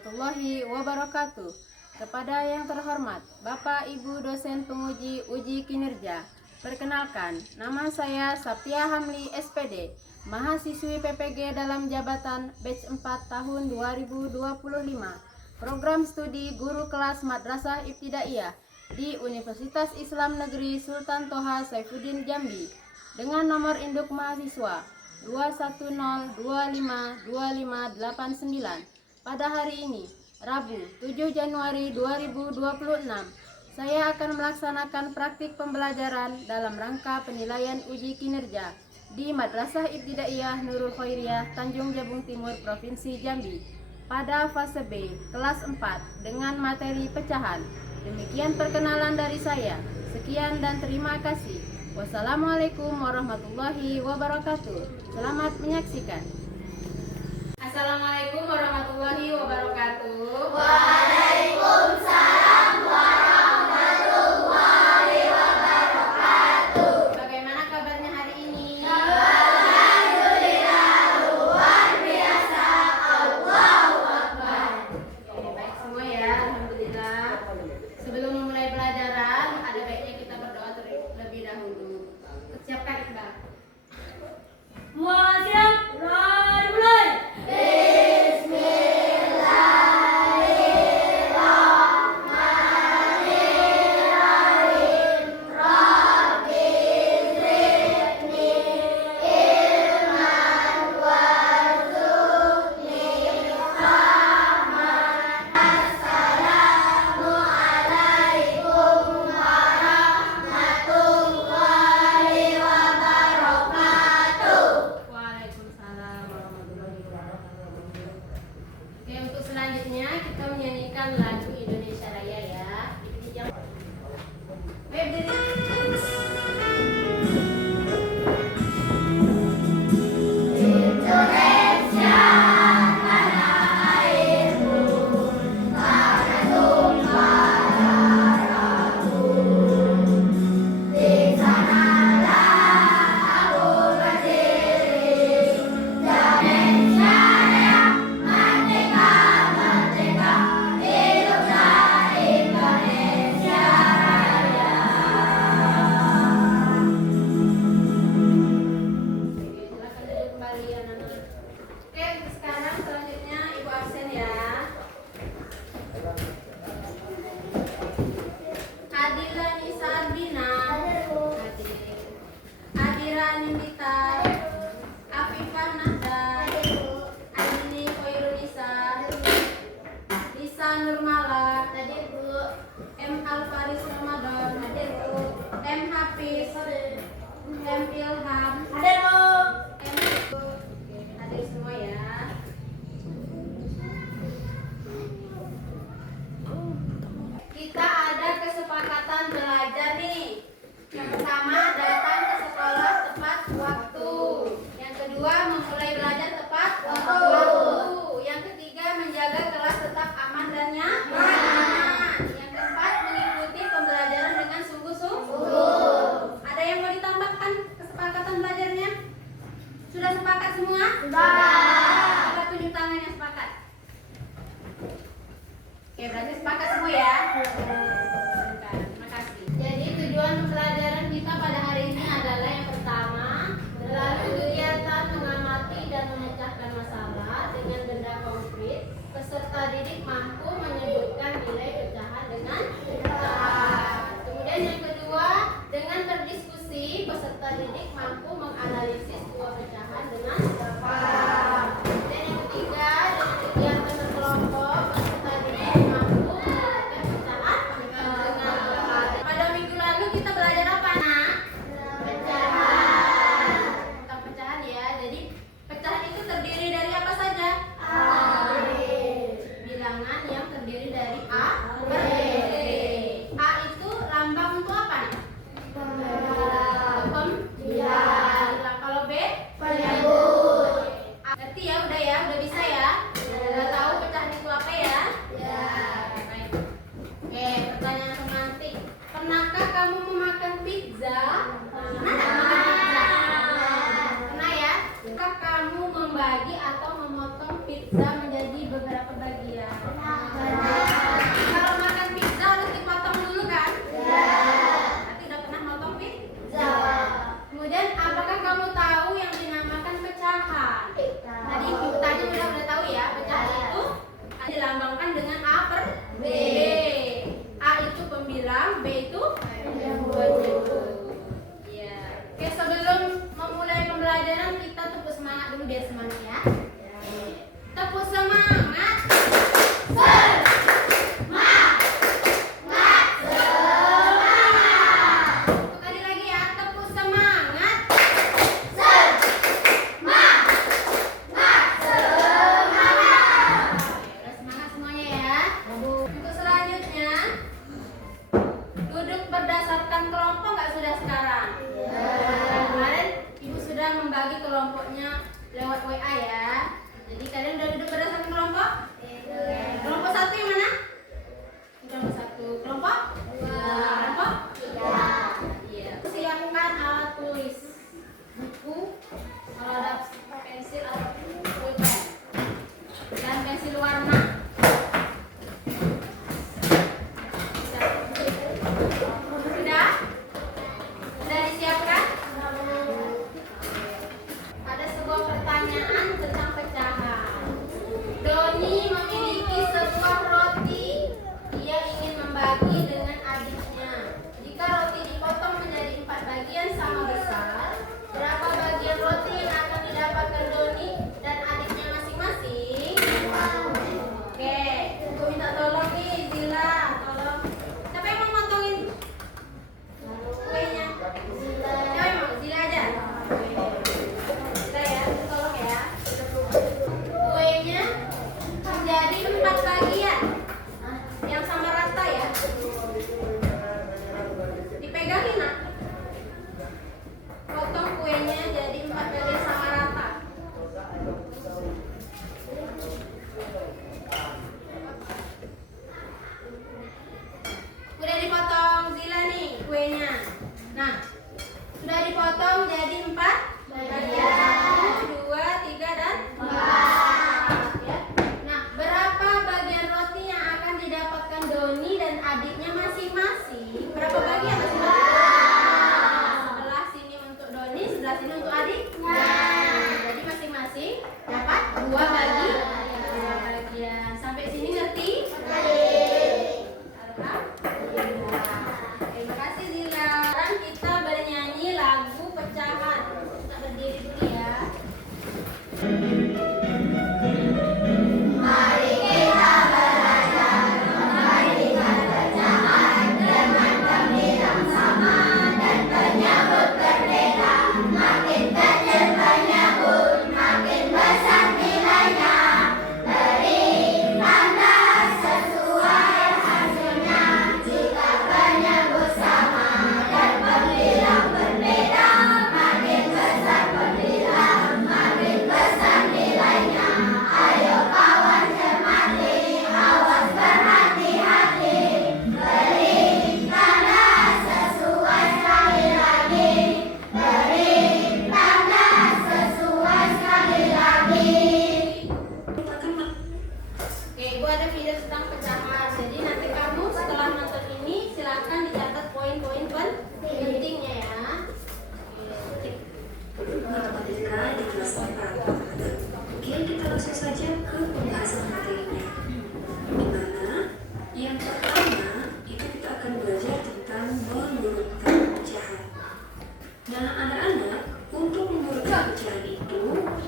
warahmatullahi wabarakatuh. Kepada yang terhormat Bapak Ibu dosen penguji uji kinerja, perkenalkan, nama saya Saptia Hamli SPD, mahasiswi PPG dalam jabatan batch 4 tahun 2025, program studi guru kelas Madrasah Ibtidaiyah di Universitas Islam Negeri Sultan Toha Saifuddin Jambi, dengan nomor induk mahasiswa 210252589. Pada hari ini, Rabu 7 Januari 2026, saya akan melaksanakan praktik pembelajaran dalam rangka penilaian uji kinerja di Madrasah Ibtidaiyah Nurul Khairiyah Tanjung Jabung Timur, Provinsi Jambi pada fase B kelas 4 dengan materi pecahan. Demikian perkenalan dari saya. Sekian dan terima kasih. Wassalamualaikum warahmatullahi wabarakatuh. Selamat menyaksikan. Assalamualaikum warahmatullahi wabarakatuh. Waalaikumsalam warahmatullahi wabarakatuh. Bagaimana kabarnya hari ini? Alhamdulillah, luar biasa. Allahu Akbar. Oke, baik semua ya, alhamdulillah. Sebelum memulai pelajaran, ada baiknya kita berdoa terlebih dahulu. Siapkan Iqbal. Semua siap? Mulai. Waalaikumsalam warahmatullahi wabarakatuh. Oke, untuk selanjutnya kita menyanyikan lagu Indonesia Raya ya. Indonesia tanah airku, tanah tumpah darahku. Di sanalah aku berdiri. Indonesia Raya, merdeka, merdeka, hiduplah Indonesia Raya. Oke, silakan duduk kembali anak-anak. Oke, sekarang selanjutnya Ibu absen ya. Adila Nisa Ardina, hadir. Adira Nindita, Afifah Nahda, Andini Khairunisa, Lisa Nurmala, M Alfaris Ramadan, M Hafiz, M Ilham, M Ibu. Oke, hadir semua ya. Kita ada kesepakatan belajar nih. Yang pertama, datang ke sekolah tepat waktu. Yang kedua, memulai belajar tepat waktu. Yang ketiga, menjaga kelas tetap aman dan nyaman. Yang keempat, mengikuti pembelajaran dengan sungguh-sungguh. Ada yang mau ditambahkan kesepakatan belajarnya? Sudah sepakat semua? Coba tunjuk tangan yang sepakat. Oke, berarti sepakat semua ya. Terima kasih. Jadi tujuan pembelajaran kita pada hari ini adalah yang pertama, melalui kegiatan mengamati dan memecahkan masalah dengan benda konkret, peserta didik mampu menyebutkan nilai pecahan dengan tepat. Kemudian yang kedua, dengan berdiskusi, peserta didik mampu menganalisis sebuah pecahan dengan tepat. Dan yang ketiga, dengan kegiatan berkelompok, peserta didik mampu menentukan pecahan bagian. Kalau makan pizza harus dipotong dulu kan? Nanti udah pernah potong pizza. Kemudian apakah kamu tahu yang dinamakan pecahan? Tadi tanya udah tahu ya, pecahan itu dilambangkan dengan A per B. A itu pembilang, B itu penyebut. Ya. Oke, sebelum memulai pembelajaran kita tepuk semangat dulu biar semangat ya. Tepuk semangat. Sekali lagi ya, tepuk semangat. Udah semangat semuanya ya. Untuk selanjutnya, duduk berdasarkan kelompok nggak sudah sekarang? Kemarin ibu sudah membagi kelompoknya lewat WA ya. Jadi kalian udah duduk berdasarkan kelompok? Kelompok satu yang mana? Kelompok satu. Kelompok? Kelompok? Iya. Siapkan alat tulis, buku, kalau ada pensil atau pulpen, dan pensil warna. Sudah? Sudah disiapkan? Ada sebuah pertanyaan tentang pecahan. Doni memiliki sebuah roti. Ia ingin membagi dengan adiknya. Jika roti dipotong menjadi 4 bagian sama besar, berapa bagian roti yang akan didapatkan Doni dan adiknya masing-masing? Oke, aku minta tolong nih Zila, tolong. Siapa yang mau motongin kuenya? Siapa yang mau? Zila aja. Zila ya, tolong ya. Kuenya menjadi 4 bagian yang sama rata ya. Dipegangin nak. Potong kuenya jadi 4 bagian sama rata. Udah dipotong Zila nih kuenya. Nah, sudah dipotong jadi 4 bagian. 1, 2, 3 dan 4 ya. Nah, berapa bagian roti yang akan didapatkan Doni dan adiknya masing-masing? Berapa bagian masing-masing? Sebelah sini untuk Doni, sebelah sini untuk adiknya. Jadi masing-masing dapat 2 bagian. Sampai sini ngerti? Terima kasih Zila. Sekarang kita bernyanyi lagu pecahan. Kita berdiri dulu ya. Oke, Ibu ada video tentang pecahan. Jadi nanti kamu setelah nonton ini silakan dicatat poin-poin pentingnya ya. Matematika di kelas 4. Oke, kita langsung saja ke pembahasan materinya. Dimana yang pertama itu kita akan belajar tentang mengurutkan pecahan. Nah, anak-anak, untuk mengurutkan pecahan itu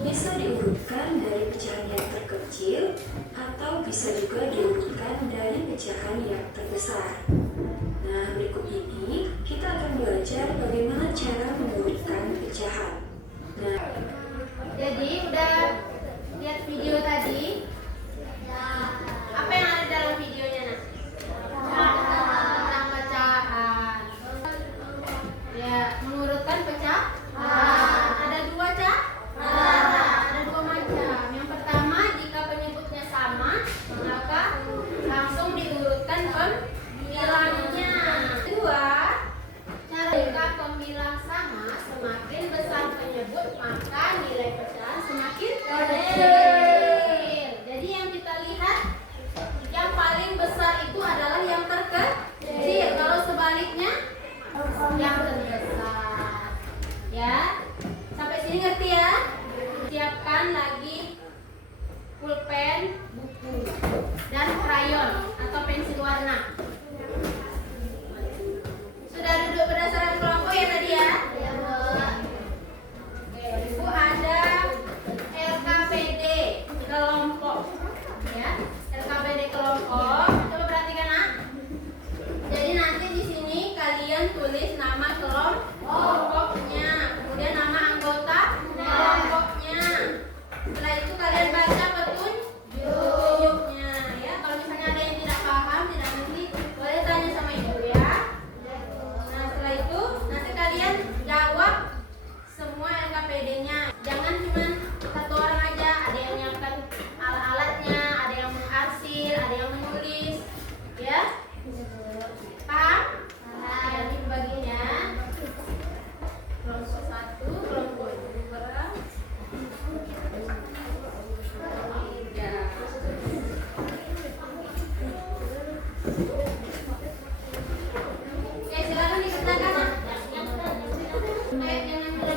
bisa diurutkan dari pecahan yang terkecil atau bisa juga diurutkan dari pecahan yang terbesar. Nah, berikut ini kita akan belajar bagaimana cara mengurutkan pecahan. Nah, Jadi udah lihat video tadi? Apa yang ada dalam videonya nak? Tentang pecahan. Ya, mengurutkan pecahan. Ada 2 cara. Ada 2 macam. Yang pertama, jika penyebutnya sama, maka langsung diurutkan pembilangnya. Kedua, cara jika pembilang sama, semakin besar penyebut, maka nilai pecahan semakin kecil. Jadi yang kita lihat Oke, silakan dikerjakan. Jangan mulai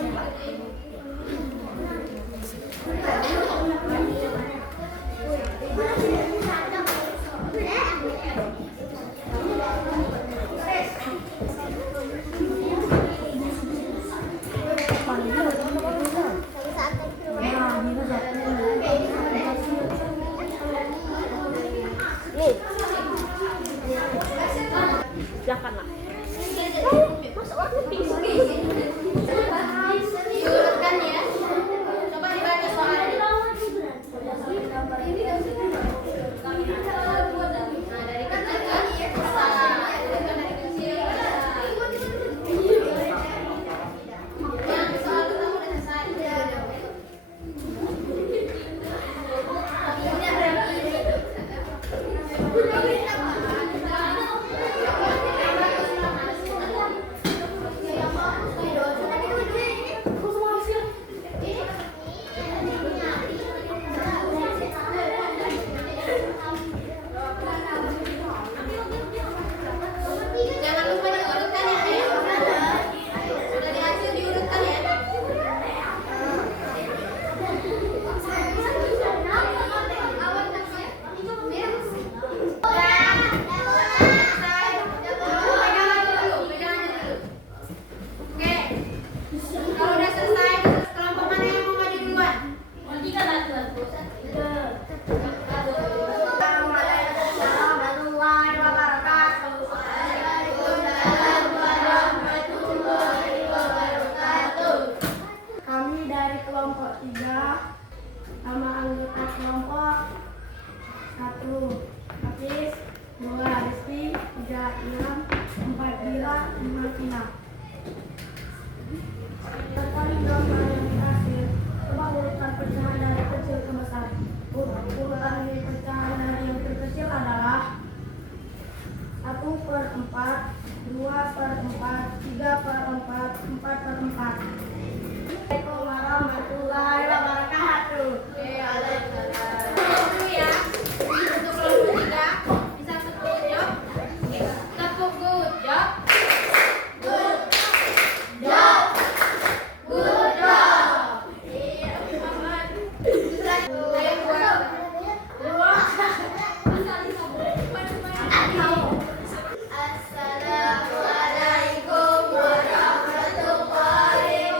seperti ini. Diurutkan ya. Coba dibaca soalnya. Nah, dari kecil ke besar. Urutkan dari kecil ke besar. Yang soal pertama udah selesai. Jangan lupa diurutkan ya, Ayah. Sudah dihasil diurutkan ya. Pegangan dulu. Oke. Kalau udah selesai, kelompok mana yang mau maju duluan? Kami dari kelompok 3. Nama anggota kelompok 1 Hafiz, 2 Rizky, 3 Ilham, 4 Bila, 5 Tina. Terkali gambar yang terakhir, coba urutkan pecahan dari kecil ke besar. Urutan dari pecahan dari yang terkecil adalah 1/4, 2/4, 3/4, 4/4. Assalamualaikum warahmatullahi wabarakatuh. Dulu ya. Untuk kelompok 3 bisa tepuk job. Tepuk good job. Good job. Good job. Ayo buat. Assalamualaikum warahmatullahi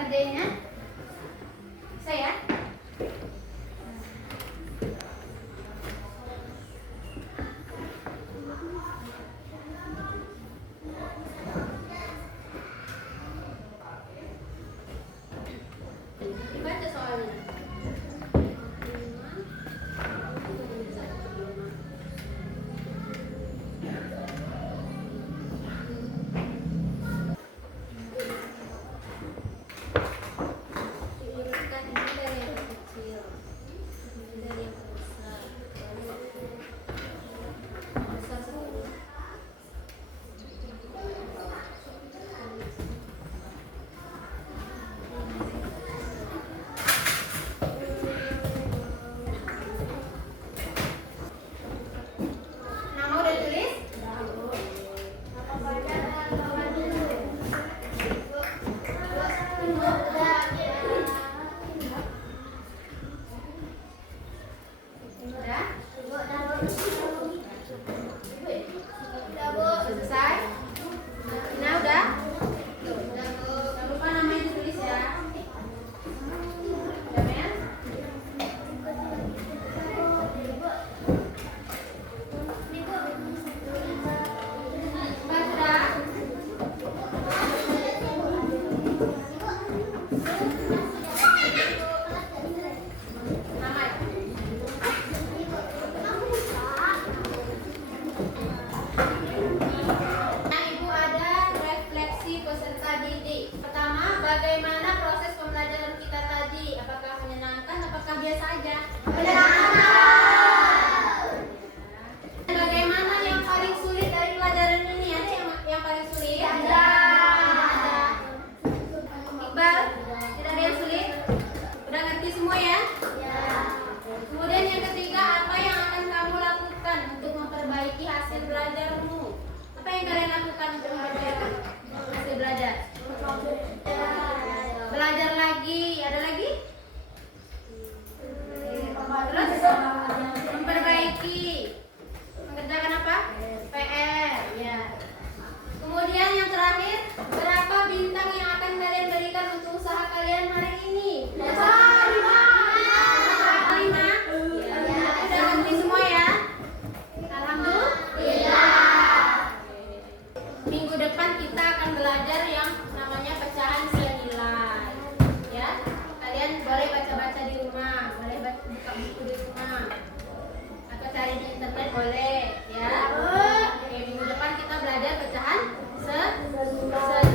ngerjainnya? Bisa ya? Dibaca soalnya. Diurutkan ini dari yang terkecil, ini dari yang terbesar, besar 10. Nama udah tulis? Udah? Selesai? Nah, udah? Jangan lupa namanya ditulis ya. Udah, Mel? Mbak, sudah? Nama ya? Nah, Ibu ada refleksi peserta didik. Pertama, bagaimana proses pembelajaran kita tadi? Apakah menyenangkan? Apakah biasa aja? Bagaimana yang paling sulit dari pelajaran ini? Ada yang paling sulit? Ada. Iqbal, tidak ada yang sulit? Udah ngerti semua ya? Kemudian yang ketiga, apa yang akan kamu lakukan untuk memperbaiki hasil belajarmu? Apa yang kalian lakukan untuk memperbaiki hasil belajar? Belajar lagi, ada lagi? Terus memperbaiki, mengerjakan apa? PR, ya. Kemudian yang terakhir, berapa bintang yang akan kalian berikan untuk usaha kalian hari ini? 5. Udah ngerti semua ya? Alhamdulillah. Minggu depan kita akan belajar yang namanya pecahan senilai. Ya, kalian boleh baca-baca di rumah, boleh buka buku di rumah, atau cari di internet boleh, ya. Oke, minggu depan kita belajar pecahan senilai.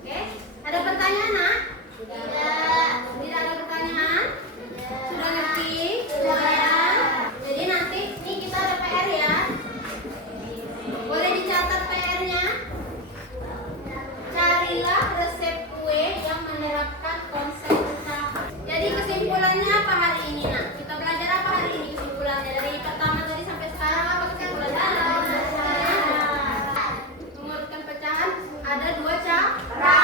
Oke, ada pertanyaan, Nak? Tidak ada pertanyaan? Sudah ngerti? Ya. Jadi nanti ini kita ada PR ya. Boleh dicatat PR-nya. Carilah resep kue yang menerapkan konsep usaha. Jadi kesimpulannya apa hari ini, Nak? Kita belajar apa hari ini kesimpulannya? Dari pertama tadi sampai sekarang apa kesimpulannya? Mengurutkan pecahan ada 2 cara.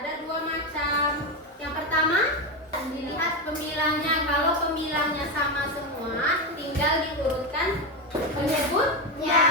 Ada 2 macam. Yang pertama, dilihat pemilangnya. Kalau pemilangnya sama semua, tinggal diurutkan penyebutnya.